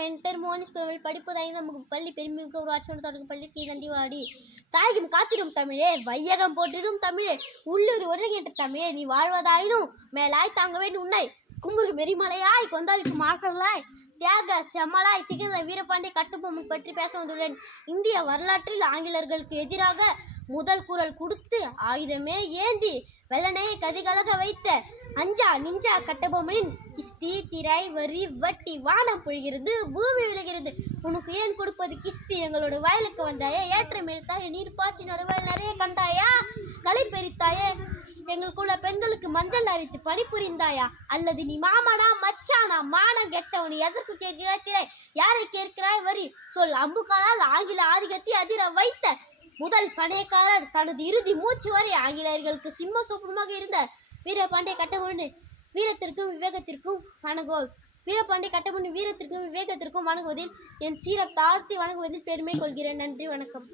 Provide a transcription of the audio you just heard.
Mentor Monis பெருமை படிப்பது நமக்கு பள்ளி பெருமைக்கு ஒரு ஆட்சி தொடங்கும் பள்ளி தீ வாடி தாய்க்கும் காத்திடும் தமிழே வையகம் போற்றிடும் தமிழே உள்ளூர் ஒருங்கின்ற தமிழே நீ வாழ்வதாயினும் மேலாய் தாங்கவேன் உன்னை கும்புறு மெரிமலையாய் கொந்தாளிக்கும் மாற்றலாய் தியாக செம்மலாய் திகழ்ந்த வீரபாண்டிய கட்டபொம்மன் பற்றி பேச வந்துள்ளேன். இந்திய வரலாற்றில் ஆங்கிலர்களுக்கு எதிராக முதல் குரல் கொடுத்து ஆயுதமே ஏந்தி வெள்ளனையை கதிகலக வைத்த அஞ்சா நிஞ்சா கட்டபொம்மனின் கிஸ்தி திரை வரி வட்டி வானம் பொழிகிறது பூமி விழுகிறது உனக்கு ஏன் கொடுப்பது கிஸ்தி எங்களோட வயலுக்கு வந்தாயே ஏற்றம் எடுத்தாயே நீர் பாய்ச்சி நடுவயல் நிறைய கண்டாயா களை பெரித்தாயே எங்களுக்குள்ள பெண்களுக்கு மஞ்சள் அரைத்து பணிபுரிந்தாயா அல்லது நீ மாமனா மச்சானா மானம் கெட்டவனு எதற்கு கேட்கிறாய் திரை யாரை கேட்கிறாய் வரி சொல் அம்புகாலால் ஆங்கில ஆதிக்கத்தை அதிர வைத்த முதல் பணையக்காரர் தனது இறுதி மூச்சு வரை ஆங்கிலேயர்களுக்கு சிம்ம சொப்பனமாக இருந்த வீரபாண்டிய கட்டபொம்மன் வீரத்திற்கும் விவேகத்திற்கும் வணங்குவோம். வீரபாண்டிய கட்டபொம்மன் வீரத்திற்கும் விவேகத்திற்கும் வணங்குவதில் என் சீரம் தாழ்த்தி வணங்குவதில் பெருமை கொள்கிறேன். நன்றி, வணக்கம்.